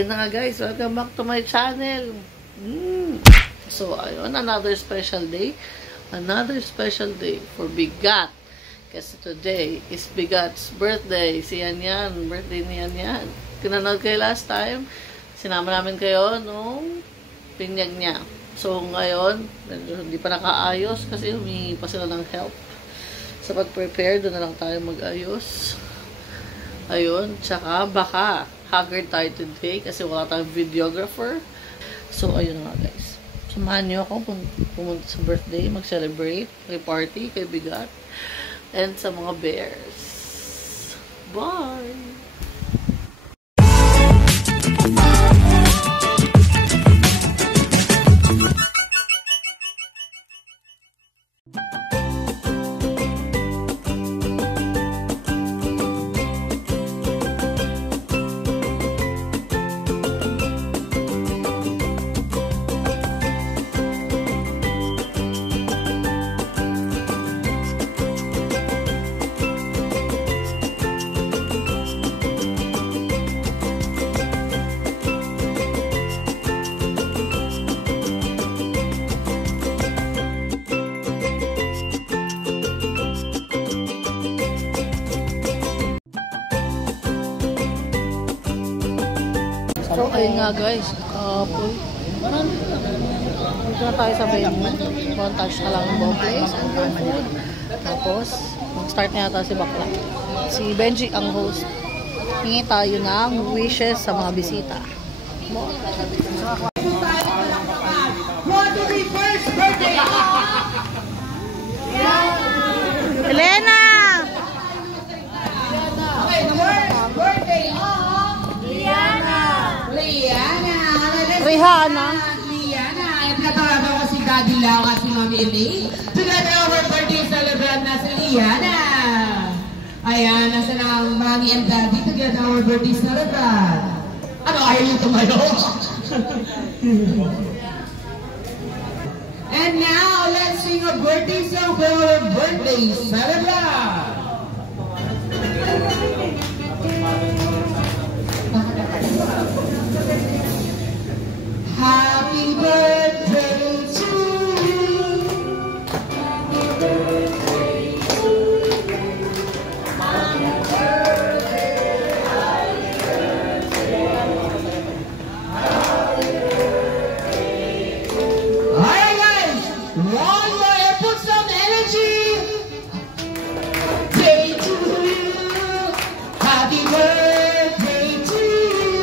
Ayun na nga guys, welcome back to my channel. So ayun, another special day for Bigat. Kasi today is Bigat's birthday. Si Yan, birthday ni Yan. Pinanood kayo last time, sinama namin kayo nung pinyag niya. So ngayon, hindi pa nakaayos kasi humingi pa sila ng help. Sa pag-prepare, doon na lang tayo mag-ayos. Ayun, tsaka baka haggard tayo today kasi wala tayong videographer. So, ayun nga guys. Samahan niyo ako pumunta sa birthday, mag-celebrate, mag-party kay Bigat, and sa mga bears. Bye! So, ayun nga guys, dito na tayo sa venue. Montage na lang ng buong place and your food. Tapos, mag-start na yata si Bakla. Si Benji ang host. Hingi tayo ng wishes sa mga bisita. Elena! Rihanna. At natawagan ko si Daddy Lau at si Mami Elaine. Together our birthday celebrant na si Liana. Ayan, nasa na ang Mami and Daddy together our birthday celebrant. Ano, ayaw yung tumayo? And now, let's sing a birthday song for our birthday celebrant. Happy birthday to you. Happy birthday to you. Happy birthday, happy birthday. Happy birthday to you. Alright guys, one more, put some energy. Day to you. Happy birthday to you.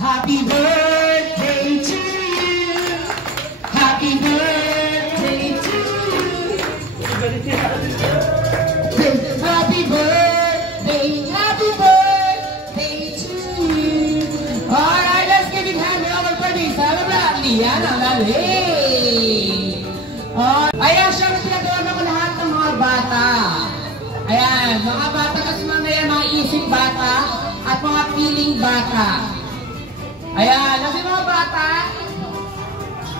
Happy birthday to you. Happy birthday to you. Happy birthday to you. Alright, let's give it hand to our birthday celebrant, Liana Lali. Ayan, siya ang pinagawa ko lahat ng mga bata. Ayan, mga bata kasi mamaya mga isip bata at mga feeling bata. Ayan, nasa mga bata.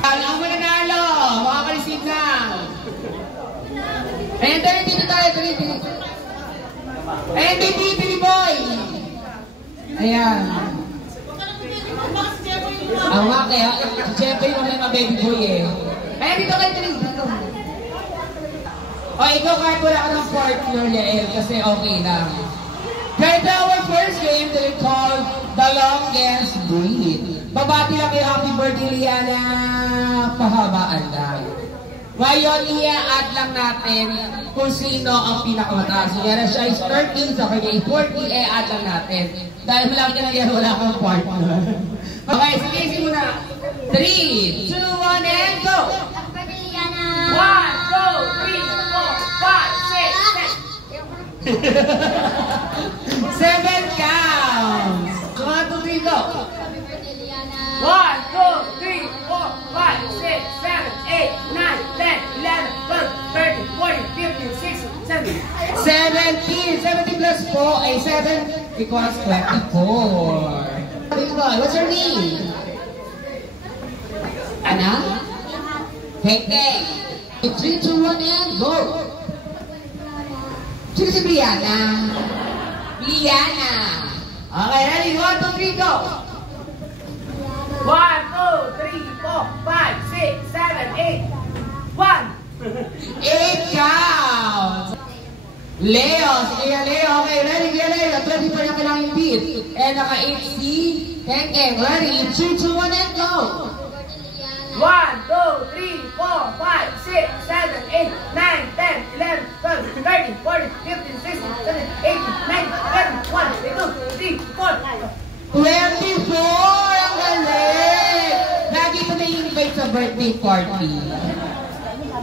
Ang mananalo, makaka-receive lang. Ayan, dito tayo, dito. Ayan, Billy Boy. Ayan. Ang wake, si Jeffrey yung may baby boy eh. Ayan, dito kayo, dito. O, ikaw kahit wala ka ng partner niya kasi okay lang. Kaya our first game that we call The Longest Breed. Babati lang kayo, happy birthday, Liana. Pahabaan lang. Ngayon, i-add lang natin kung sino ang pinakamataas. Yan siya is 13, sa kanya is 40, i-add lang natin. Dahil malaki ka na yan, wala kang partner. Okay, sige, simula. 3, 2, 1, and go! 1, 2, 3, 4, 5, 6, 7. 7 counts. 1, 2, 3, go. 1, 2, 3, 4, 5, 6, 7, 8, 9, 10, 11, 12, 13, 14, 15, 16, 17. 17 plus 4 ay 7 equals 24. What's your name? Ana? Heke. 3, 2, 1, and go! Sino si Brianna? Brianna! Okay, ready? 1, 2, 3, go! 1, 2, 3, 4, 5, 6, 7, 8. 1. 8 counts! Leo! Sige, Leo. Okay, ready? Leo. At ready pa niya kailangan yung beat. And naka-8 si Keng. Ready? 3, 2, 1, and go! 1, 2, 3, 4, 5, 6, 7, 8, 9, 10, 11, 12, 13, 14, 15, 16, 17, 18, 19, 20, 21, 22, 23, 24. 24! Ang galing! Lagi ito na-invite sa birthday party.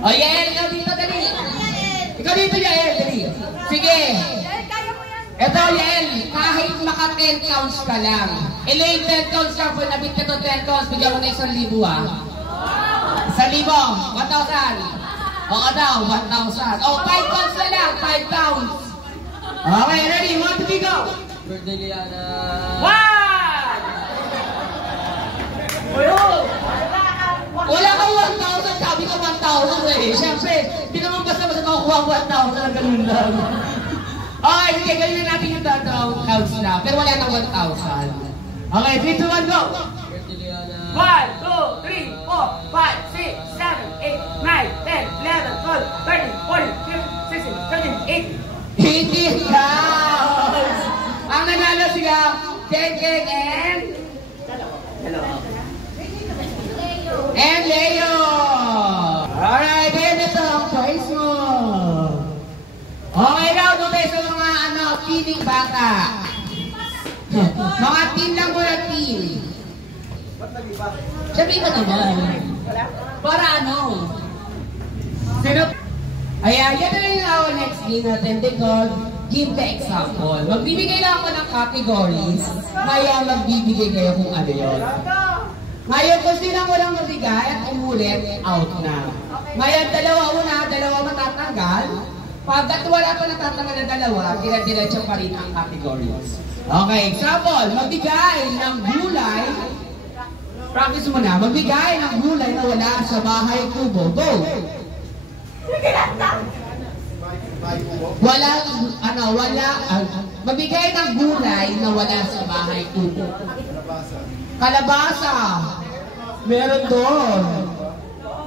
O, Yael, ikaw dito, dali. Ikaw dito, Yael, dali. Sige. Ito, Yael, kahit maka 10 counts ka lang. Elaine, 10 counts ka. Kung nabit ka to 10 counts, bigyan mo na 1,000, ah. 1,000, 1,000. Oo daw, 1,000. O, 5 counts na lang, 5 counts. Okay, ready? 1, 2, 3, go! Birthday Liana. 1. Wala kang 1,000, sabi ka 1,000 eh. Siyempre, di naman basta-basta makukuha ang 1,000 na ganun lang. Okay, sige, ganyan natin yung counts na. Pero wala nang 1,000. Okay, 3, 2, 1, go! Birthday Liana. 1, 2, 3, 4, 5, 6, 7, 8, 9, 10, 11, 12, 13, 14, 15, 16, 17, 18. 80 counts! Ang nanalo sila, Keng and Leo! Alright, then ito ang prize mo. Okay raw, doon tayo sa mga teaming bata. Mga team lang muna, team. Siyempre iba naman. Para ano? Sino? Ayan, yan na yung our next game natin. They called Give the Example. Magbibigay lang ako ng categories. Kaya magbibigay kayo kung ano yun. Ngayon, kung sino mo lang mabigay at umulit, out na. Ngayon, dalawa matatanggal. Pagkat wala pa natatanggal na dalawa, dire-diretso pa rin ang categories. Okay, example, magbigay ng gulay. Practice mo na, magbigay ng gulay na wala sa bahay kubo. Go! Magbigay ng gulay na wala sa bahay kubo. Kalabasa. Meron doon.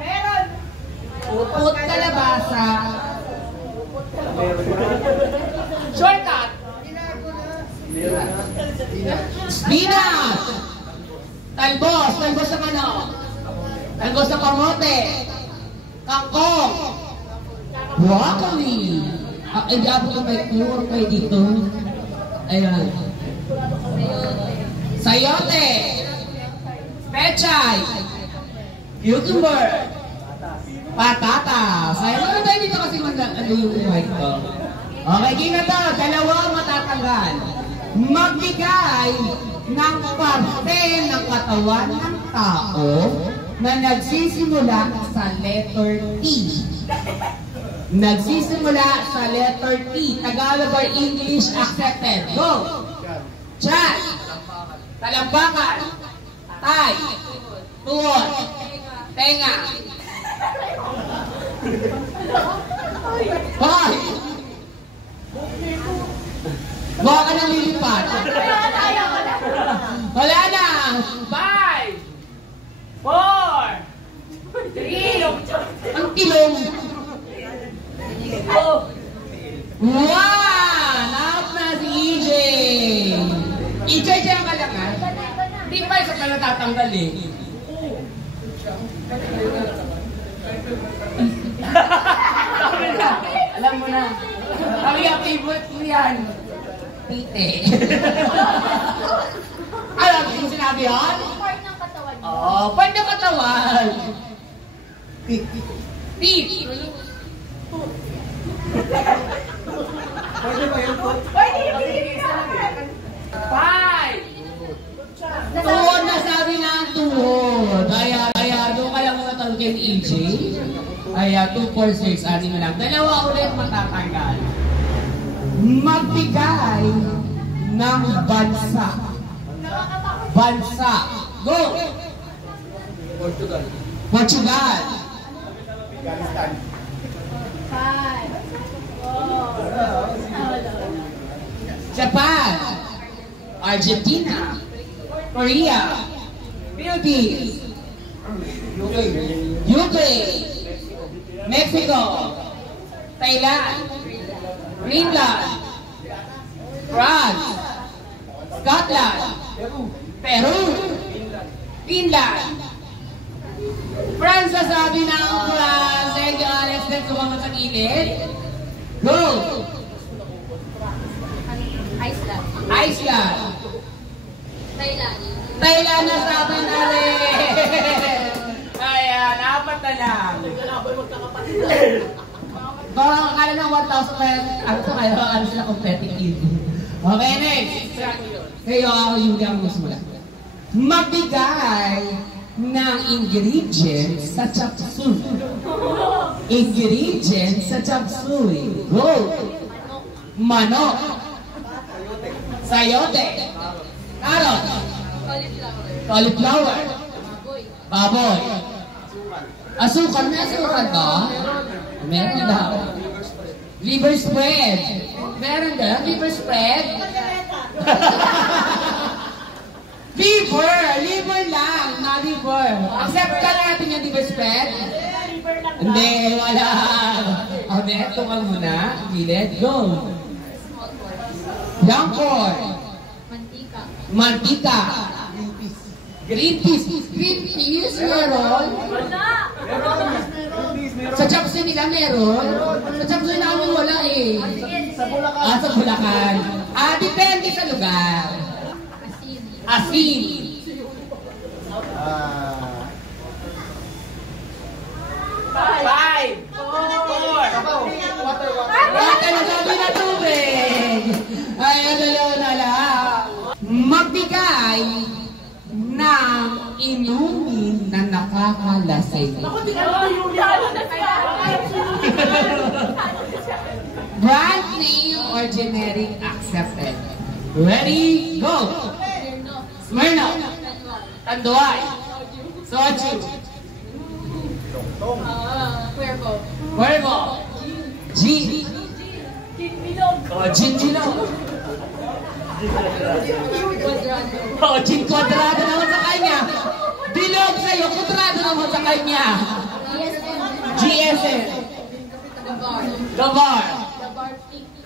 Meron. Upot kalabasa. Shortcut. Spinach. Talbos. Talbos ng ano? Talbos ng kamote. Kangkong. Broccoli. Hindi ako ito may pure kayo dito. Ayan. Sayote. Pechay. Cucumber. Patatas. Ay, ano tayo dito kasi ano yung mic ko? Okay, game na to. Dalawa matatanggal. Magbigay ng parte ng katawan ng tao na nagsisimula sa letter T. Nagsisimula sa letter T. Tagalog or English accepted. Go! Chat. Talampakan. Tay. Tuwod. Tenga. Hoy! Baka ka nang lilipat. Wala na. 5, 4, 3, Ang tilong. 2, Out na si EJ. EJ, dyan ka lang ha? Hindi pa isa pa natatanggal eh. Alam mo na. Kami ang favorite mo yan. Pite. Alam mo yung sinabi yan? Part ng katawan niyo. Oo, part ng katawan. Teeth. Pwede yung pinigyan. 5. Tuhod na sabi na ang tuhod. Kaya, doon ka lang matawag kay EJ. Kaya, 2, 4, 6, 6 lang. Dalawa ulit matatanggal. Magbigay ng bansa. Bansa. Go! Portugal. Portugal. Japan, Argentina, Korea, Philippines, Ukraine, Mexico, Thailand, Greenland, France, Scotland, Peru, Finland. France, sabi ng France. Thank you, Alex. Let's sumama sa gilid. Go! Iceland. Iceland. Thailand. Thailand na sabi na rin. Ayan, apat na lang. Baka akala ng 1,000 ano to kayo? Ano sila competitive? Okay, next. Kayo, Yulia ang musmula. Magbigay ng ingredients sa chop suey. Ingredients sa chop suey. Go! Manok. Sayote. Carrot. Cauliflower. Baboy. Asukal. May asukal ba? Meron daw. Liver spread. Meron daw. Liver spread. Liver lang. Na liver. Accept ka natin yung liver spread? Hindi, wala. Ito ka muna. Gilid. Go. Young corn. Mantika. Green peas. Green peas meron? Sa chapsi nila meron? Sa chapsi namin wala eh. Sa Bulacan. Depende sa lugar. Asin. Five. Four. Water na sabi na tubig. Ay, dalawa na lang. Magbigay ng inumin na nakakalasing. Brand name or generic accepted. Ready? Go! Smirnoff. Tanduay. Soju. Cuervo. Gin. Gin Bilog. Gin Quadrado naman sa kanya. Bilog sa'yo, Quadrado naman sa kanya. GSM. The Bar.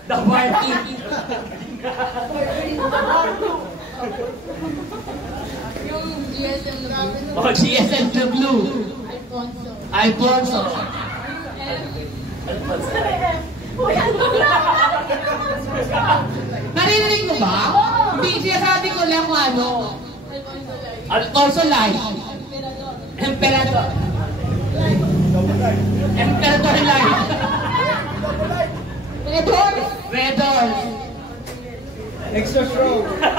The Bar Peak. GSM The Blue. Alfonso. Narinig mo ba? Hindi siya sabi ko lang kung ano. Alfonso Light. Emperador. Emperador Light. Red Horse. Extra strong. 5,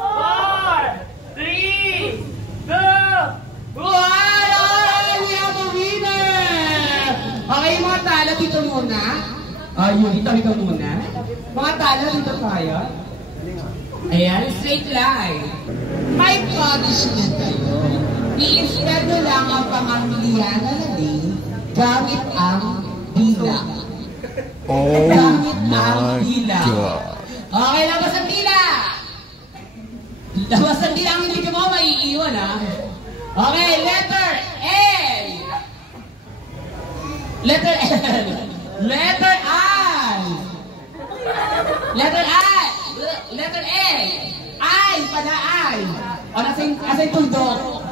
4, 3, 2, 1! Alright! We have a winner! Okay, mga talo dito muna. Dito muna. Mga talo dito tayo. Ayan, straight line. May punishment tayo. I-instead nyo lang ang pamamilihan na natin gamit ang dila. Oh my God. Okay, labas ang dila! Labas ang dila, ang hindi mo maiiwan ha. Okay, letter L. Letter L. Letter I. Letter I. Letter L. I, pala I. O, nasa yung tuldok.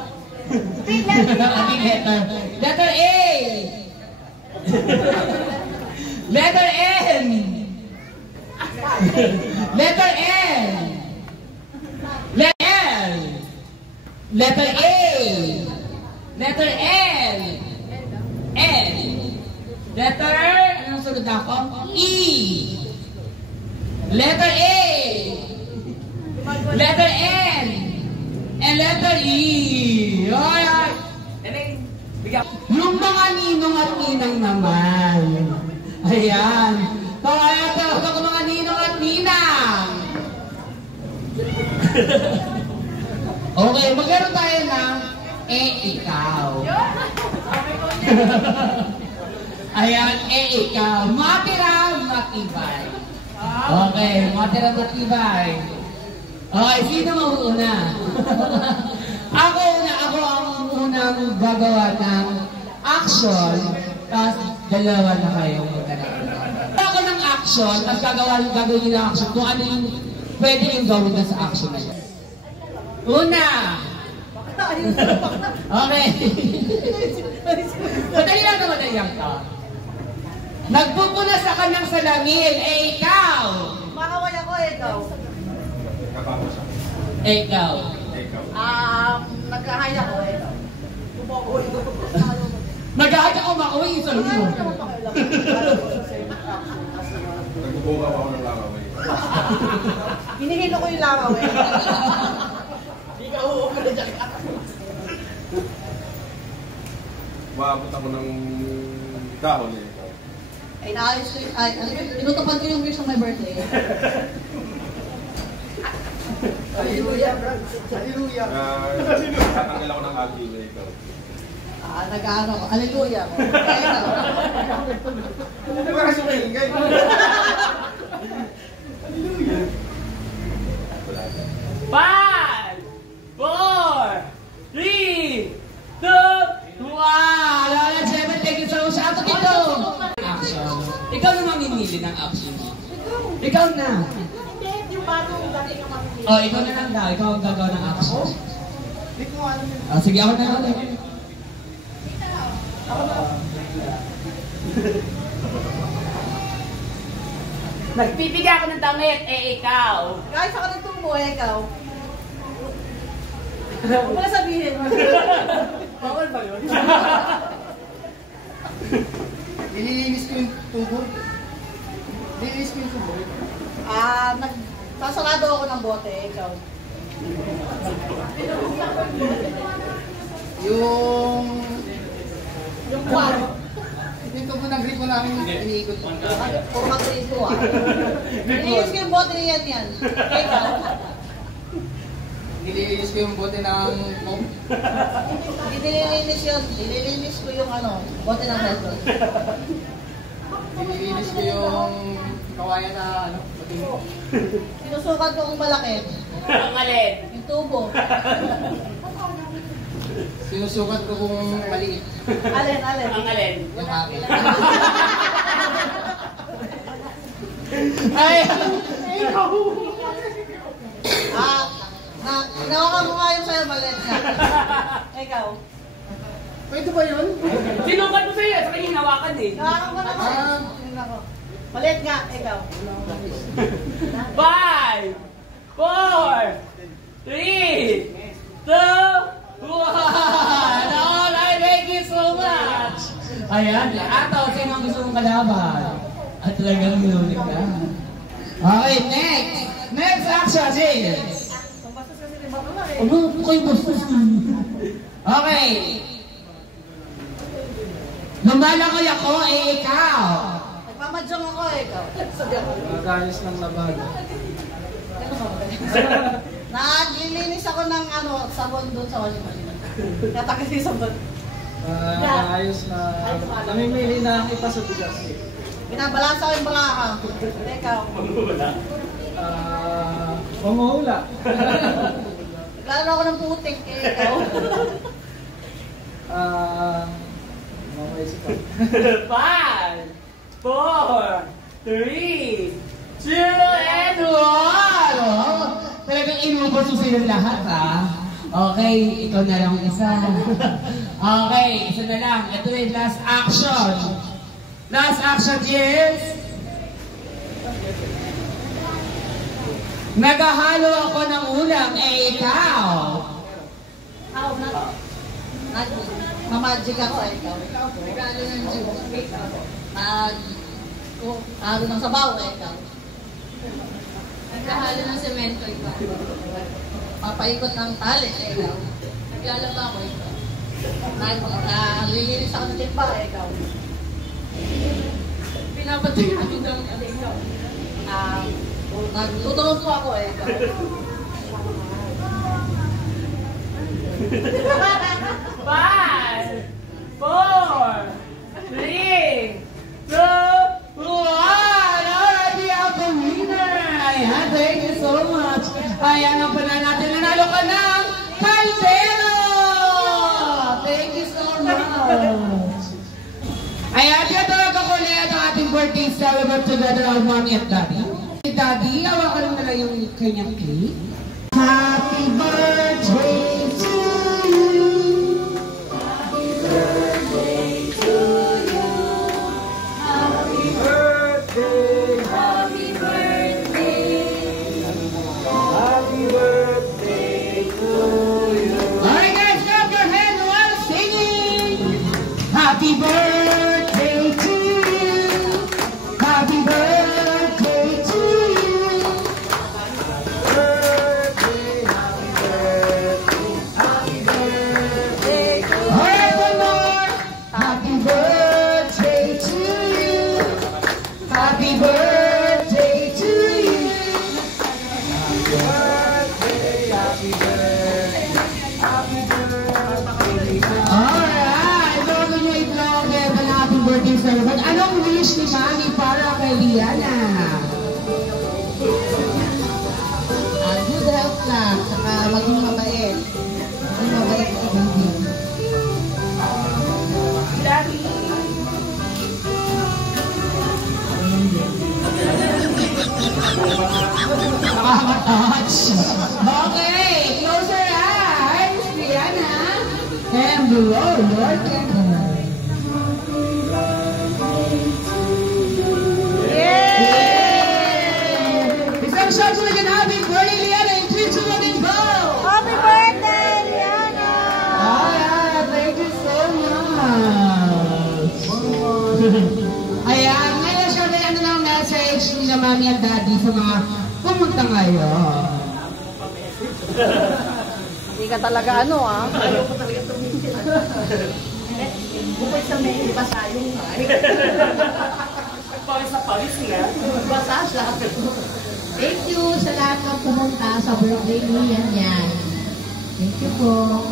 Ating letter. Letter A. Letter N. Letter N. Letter L. Letter A. Letter L. L. Letter, anong sunod ako? E. Letter A. Letter N. And letter E. Alright. Yung mga ninong at ninang naman. Ayan. Kaya tawag ako mga ninong at ninang. Okay, magkaroon tayo ng ikaw. Ayan, ikaw. Matira, matibay. Okay, matira, matibay. Okay, sino mauuna? Ako ang unang gagawa ng action, tapos dalawa na kayo magkakaroon. Ako ng action, tapos gagawin ng action kung ano yung pwede yung gawin na sa action na yun. Una! Okay. Madali lang na madali lang to. Nagpupunas ako ng salangil, ikaw! Makawala ko, ikaw. Ikaw. Nagkahaya ko, ikaw. Nag-ahag ako makawin yung salangil. Nagbubuka pa ako ng lakaway. Hinihilo ko yung langaw, eh. Hindi ka uupo na dyan. Maabot ako ng dahon eh. Ay, naayos ko yung... Ay, tinutupad ko yung wish ng my birthday. Hallelujah, bro. Hallelujah. Tatanggal ako ng ugly na ikaw. Nag-ano ko. Hallelujah. Hindi ba kasi maingay? Hallelujah. 5, 4, 3, 2, 1. Lola Gemma, thank you so much. Ato dito. Action. Ikaw na mamimili ng action mo. Ikaw na. Oh, ikaw na lang daw. Ikaw ang gagawa ng action. Sige, ako na lang. Nagpipigay ako ng damit, ikaw. Guys, ako nagtumbo, ikaw. Huwag mo na sabihin. Bawal ba yun? Nililinis ko yung tubo. Nililinis ko yung tubo. Sasarado ako ng bote, ikaw. Yung kwan. Yung tubo ng gripo namin, iniikot ko. Puro grito, ah. Nilinis ko yung bote ni yan. Ikaw. Nililinis ko yung bote ng coke. Hindi nililinis yun. Nililinis ko yung bote ng metro. Nililinis ko yung kawayan na patingo. Sinusukat ko kung malaki. Ang alin? Yung tubo. Sinusukat ko kung maliit. Alin? Ang alin? Yung akin. Ay! Nawakan mo nga yung sa'yo, maliit nga. Ikaw. Pwede ba yun? Sinukat mo sa'yo, sa kanyang hinawakan eh. Nawakan mo na sa'yo. Maliit nga, ikaw. 5, 4, 3, 2, 1. Alright, thank you so much. Ayan, Ato, sino ang gusto mong kalaban? At talagang minulit ka. Okay, next. Next action, James. Ano kayo bastos? Okay. Lumalakay ako, ikaw. Nagmamadyong ako, ikaw. Magayos ng laban. Naglilinis ako ng sabon doon sa waling mali. Natakis yung sabon. Magayos na... Namimili na ang ipa sa bigas. Binabalansa ko yung bangaka. Ikaw. Mamuhula. Naglalaro ako ng putik, ikaw. Mamaisip ako. 5, 4, 3, 2, and 1! Oh, talagang inubos mo silang lahat, ha? Okay, ikaw na lang isa. Okay, isa na lang. Ito na yung last action. Last action is... Naghahalo ako ng ulam, ikaw. Mamagic ako, ikaw. Regalo ng juice. Halo ng sabaw, ikaw. Naghahalo ng semento, ikaw. Papaikot ng tali, ikaw. Naglalaba ako, ikaw. Nalilinis ako ng timba, ikaw. Pinapatay namin ng ikaw. Nagtutulog po ako, ikaw. 5, 4, 3, 2, 1. Alright, we have the winner. Ayan, thank you so much. Ayan nga pala natin, nanalo ka ng kaldero. Thank you so much. Ayan, kaya talaga ko ulit ang ating birthday celebrate together of Mommy and Daddy. Daddy, hawakan mo na lang yung kanyang cake. Happy birthday to you. Happy birthday to you. Happy birthday. Happy birthday. Happy birthday to you. Alright guys, clap your hands while singing. Happy birthday to you. Happy birthday to you. Alright, one more. Happy birthday to you. Happy birthday to you. Alright, bago nyo i-vlog ang ating birthday celebrate, anong wish ni Mami para kay Liana? Good health lang, saka maging mabait. Maging mabait si baby. Nakaka-touch. Okay, close your eyes, Liana. And blow your candle. Yay! Isang shot sa naging happy birthday, Liana. In 3, 2, 1, and go! Happy birthday, Liana! Alright, thank you so much. Ayan, ngayon siya may ano ng message nila Mami at Daddy sa mga pumunta ngayon. Hindi ka talaga ano ah. Ayaw ko talaga tumigil. Bukod sa may basa yung mic. Pawis na pawis nga. Basa siya. Thank you sa lahat ng pumunta sa birthday ni Yan. Thank you po.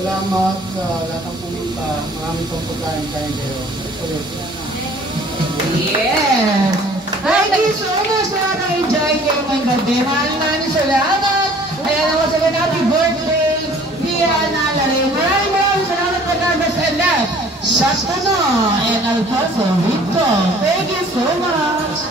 Salamat sa lahat ng pumunta. Maraming pong pagkain kayo kayo. Yes! Thank you so much sa lahat ng enjoy kayo ngayong gabi. Maraming salamat. Ayan ako sa happy birthday. Liana Lare. Maraming salamat na gabas and that. Shastano and Alfonso Victor. Thank you so much.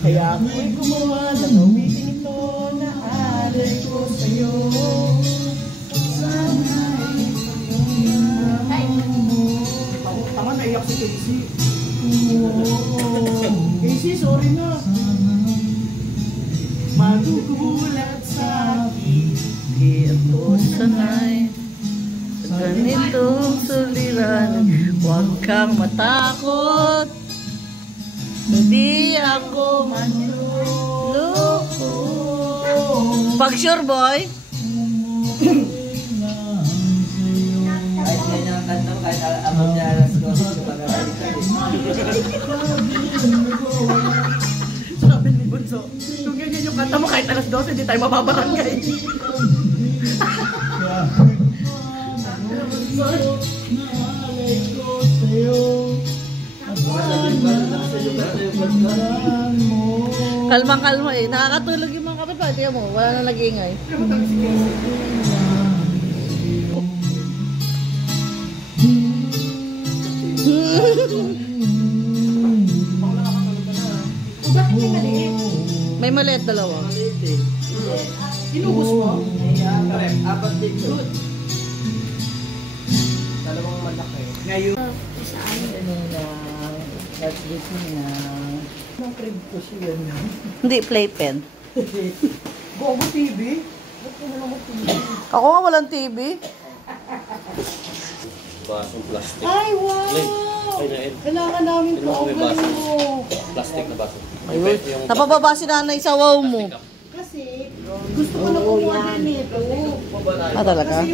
Kaya ako'y gumawa ng awiting ito na alay ko sa'yo. Sana'y tama, naiyak si Casey. Casey, sorry na. Magugulat sa akin. Ito sanay sa ganitong suliran. Huwag kang matakot. Hindi ako manluloko. Pag sure boy. Kahit ganyan ang kanta, kahit abot niya alas 12 sa pag-aalita. Sabi ni Bunso, kung ganyan yung kanta mo kahit alas 12, hindi tayo mababarangay. Kalma-kalma eh. Nakakatulog yung mga kapatid. Tingnan mo, wala na nag-iingay. Bakit may maliit? May maliit dalawa. Inubos mo? Correct. Apat din yun. Dalawang malaki. Ngayon. That's it na. Anong crib ko siya na? Hindi, playpen. Gogo TV? Ba't ko na naman TV? Ako nga walang TV. Basong plastic. Ay, wow! Kailangan namin ito. Ang galing mo. Plastic na baso. Ayun. Napababa si nanay sa wow mo. Kasi gusto ko na umorder nito. Ah, talaga? Kasi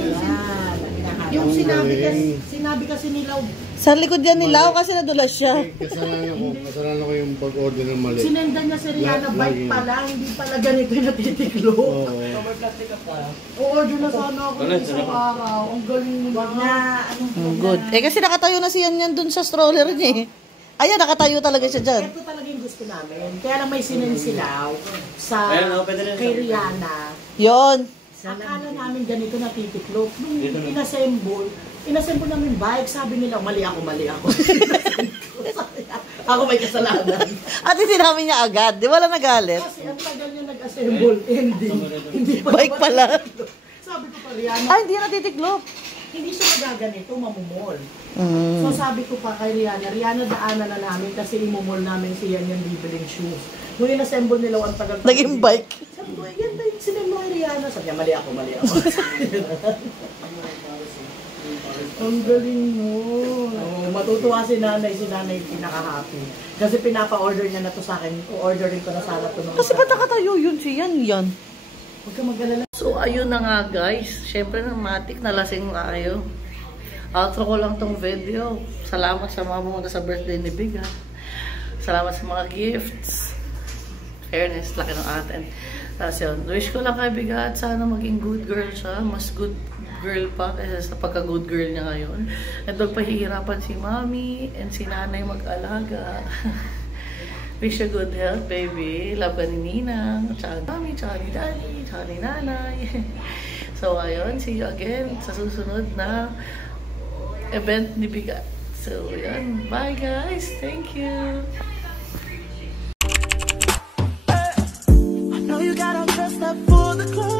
yung sinabi kasi nila, Sa likod yan ni Lau kasi nadulas siya. Kasalanan ko yung pag-order ng mali. sinenda niya si Rihanna bike pala, hindi pala ganito yung natitiklo. O-order na sana ako ng isang araw. Ang galing mo na. Good. Eh kasi nakatayo na siya yan dun sa stroller niya eh. Ayan, nakatayo talaga siya dyan. Ito talaga yung gusto namin. Kaya lang may sinensilaw sa kay Rihanna. Yon. Akala namin ganito natitiklop. Nung inassemble namin bike, sabi nila, mali ako. Ako may kasalanan. At hindi namin niya agad. Di wala nagalit. Kasi ang tagal niya nag-assemble, hindi pa Bike pala. Sabi ko pa, Rihanna, Ay, hindi natitiklop. hindi siya magaganito, mamumol. So sabi ko pa kay Rihanna, daanan na namin kasi imumol namin siya yung bibiling shoes. Nung in-assemble nila, ang tagal. Naging bike. Sabi ko, yan na yung sinend mo kay Rihanna. Sabi niya, mali ako. Ang galing mo. Oh, matutuwa si nanay pinaka-happy. Kasi pinapa-order niya na to sa akin. O-orderin ko na sana to. Kasi ba't nakatayo yun siya? Yan. Huwag ka mag-alala. So, ayun na nga guys. Siyempre, matik na lasing tayo. Outro ko lang tong video. Salamat sa mga pumunta sa birthday ni Big, ha? Salamat sa mga gifts. Fairness, laki ng atin. Tapos yun, wish ko lang kay Big, at sana maging good girl siya. Mas good girl pa kaysa sa pagka-good girl niya ngayon. At huwag pahihirapan si Mommy and si Nanay mag-alaga. Wish you good health, baby. Love ka ni Ninang, tsaka ni Mami, tsaka ni Daddy, tsaka ni Nanay. So, ayun. See you again sa susunod na event ni Bigat. So, yun. Bye, guys. Thank you. I know you got all dressed up for the club.